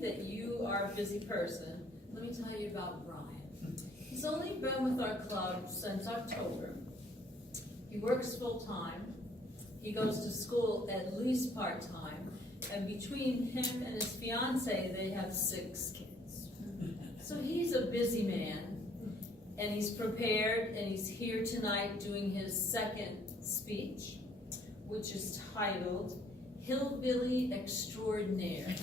think that you are a busy person, let me tell you about Brian. He's only been with our club since October. He works full-time. He goes to school at least part-time. And between him and his fiance, they have 6 kids. So he's a busy man. And he's prepared, and he's here tonight doing his second speech, which is titled Hillbilly Extraordinaire.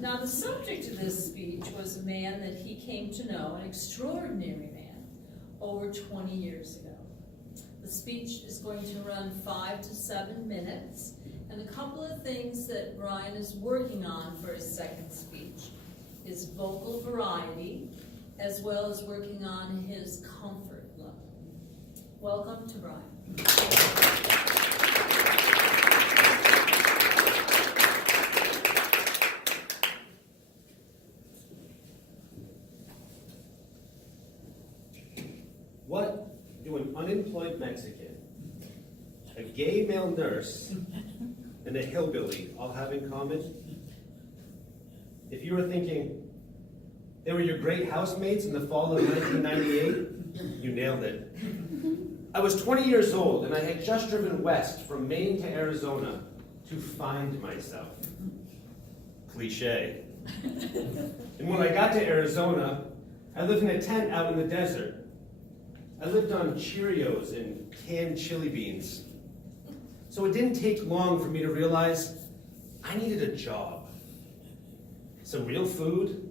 Now, the subject of this speech was a man that he came to know, an extraordinary man, over 20 years ago. The speech is going to run 5 to 7 minutes, and a couple of things that Brian is working on for his second speech is vocal variety, as well as working on his comfort level. Welcome to Brian. What do an unemployed Mexican, a gay male nurse, and a hillbilly all have in common? If you were thinking they were your great housemates in the fall of 1998, you nailed it. I was 20 years old and I had just driven west from Maine to Arizona to find myself. Cliche. And when I got to Arizona, I lived in a tent out in the desert. I lived on Cheerios and canned chili beans. So it didn't take long for me to realize I needed a job. Some real food,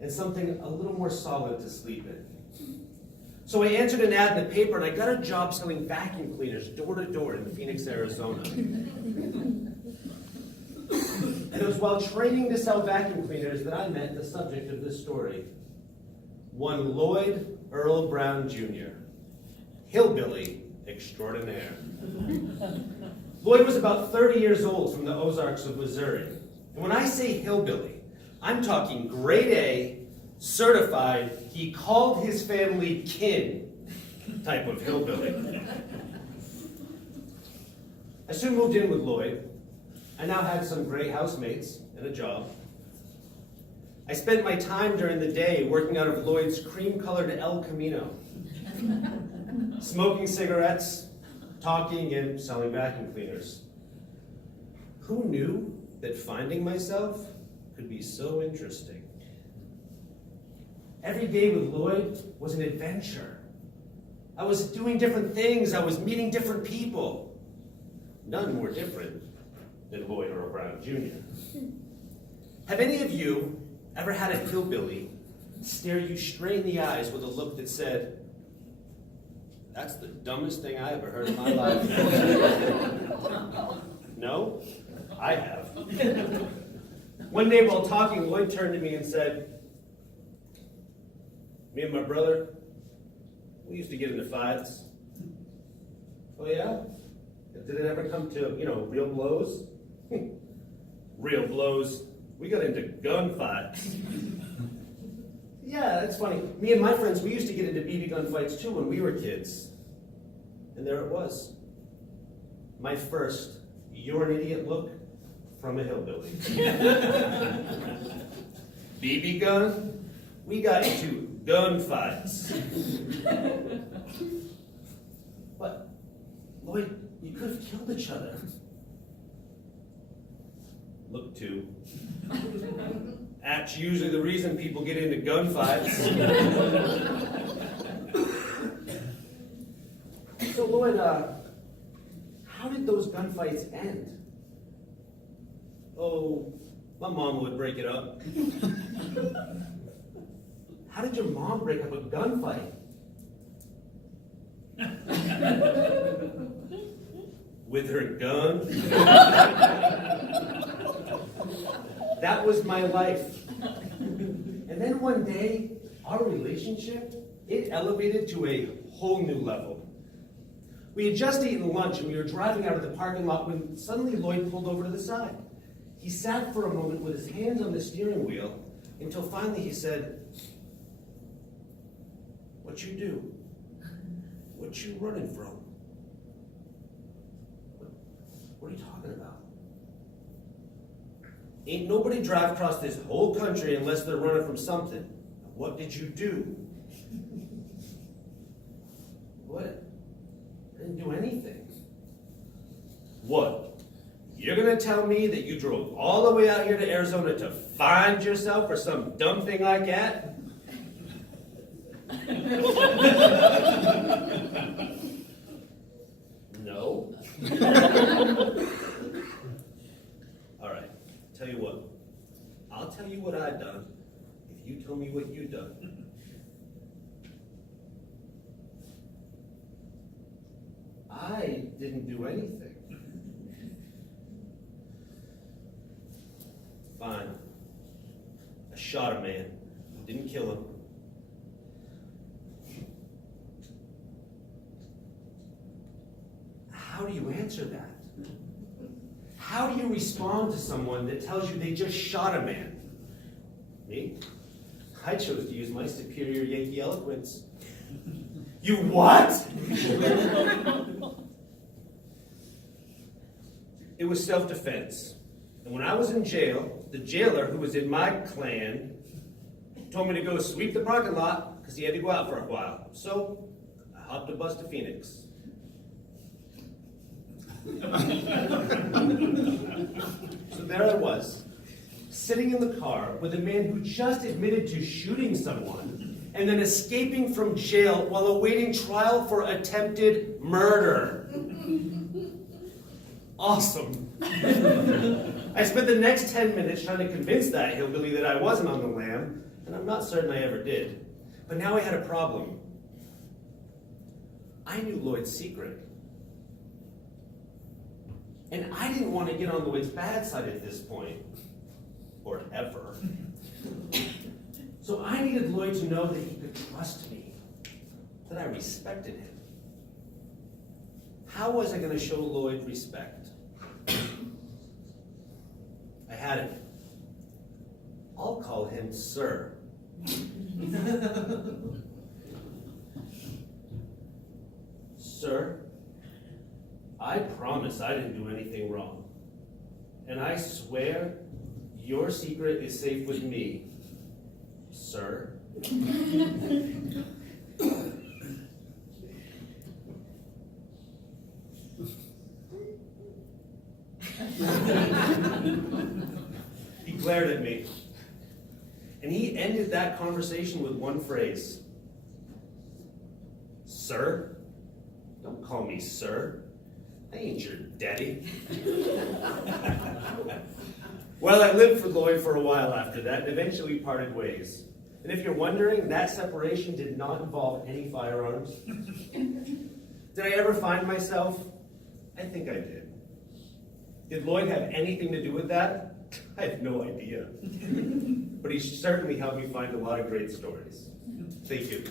and something a little more solid to sleep in. So I answered an ad in the paper, and I got a job selling vacuum cleaners door to door in Phoenix, Arizona. And it was while training to sell vacuum cleaners that I met the subject of this story, one Lloyd Earl Brown Jr., Hillbilly Extraordinaire. Lloyd was about 30 years old from the Ozarks of Missouri. And when I say hillbilly, I'm talking grade A, certified, he called his family kin type of hillbilly. I soon moved in with Lloyd. I now had some great housemates and a job. I spent my time during the day working out of Lloyd's cream-colored El Camino, smoking cigarettes, talking, and selling vacuum cleaners. Who knew that finding myself could be so interesting? Every day with Lloyd was an adventure. I was doing different things. I was meeting different people. None more different than Lloyd Earl Brown Jr. Have any of you ever had a hillbilly stare you straight in the eyes with a look that said, "That's the dumbest thing I ever heard in my life"? No? I have. One day while talking, Lloyd turned to me and said, "Me and my brother, we used to get into fights." "Oh yeah? Did it ever come to, real blows?" "Real blows? We got into gunfights." "Yeah, that's funny. Me and my friends, we used to get into BB gun fights too when we were kids." And there it was. My first, "You're an idiot" look from a hillbilly. BB gun? We got into gunfights. But, Lloyd, you could have killed each other. Look, too. That's usually the reason people get into gunfights. So, Lloyd, how did those gunfights end? "Oh, my mom would break it up." "How did your mom break up a gunfight?" "With her gun." That was my life. And then one day, our relationship, it elevated to a whole new level. We had just eaten lunch and we were driving out of the parking lot when suddenly Lloyd pulled over to the side. He sat for a moment with his hands on the steering wheel until finally he said, "What you do? What you running from?" What are you talking about?" Ain't nobody drive across this whole country unless they're running from something. What did you do? What? I didn't do anything. What? You're gonna tell me that you drove all the way out here to Arizona to find yourself for some dumb thing like that? No. All right, tell you what. I'll tell you what I've done if you tell me what you've done. I didn't do anything. Fine. I shot a man. Didn't kill him. How do you answer that? How do you respond to someone that tells you they just shot a man? Me? I chose to use my superior Yankee eloquence. You what? It was self-defense. And when I was in jail, the jailer, who was in my clan, told me to go sweep the parking lot because he had to go out for a while. So I hopped a bus to Phoenix. So there I was, sitting in the car with a man who just admitted to shooting someone and then escaping from jail while awaiting trial for attempted murder. Awesome. I spent the next 10 minutes trying to convince that hillbilly that I wasn't on the lam, and I'm not certain I ever did. But now I had a problem. I knew Lloyd's secret. And I didn't want to get on Lloyd's bad side at this point, or ever. So I needed Lloyd to know that he could trust me, that I respected him. How was I going to show Lloyd respect? I had it. I'll call him Sir. Sir, I promise I didn't do anything wrong. And I swear your secret is safe with me, sir. He glared at me. And he ended that conversation with one phrase. Sir? Don't call me sir. I ain't your daddy. Well, I lived for Lloyd for a while after that, and eventually parted ways. And if you're wondering, that separation did not involve any firearms. Did I ever find myself? I think I did. Did Lloyd have anything to do with that? I have no idea. But he certainly helped me find a lot of great stories. Thank you.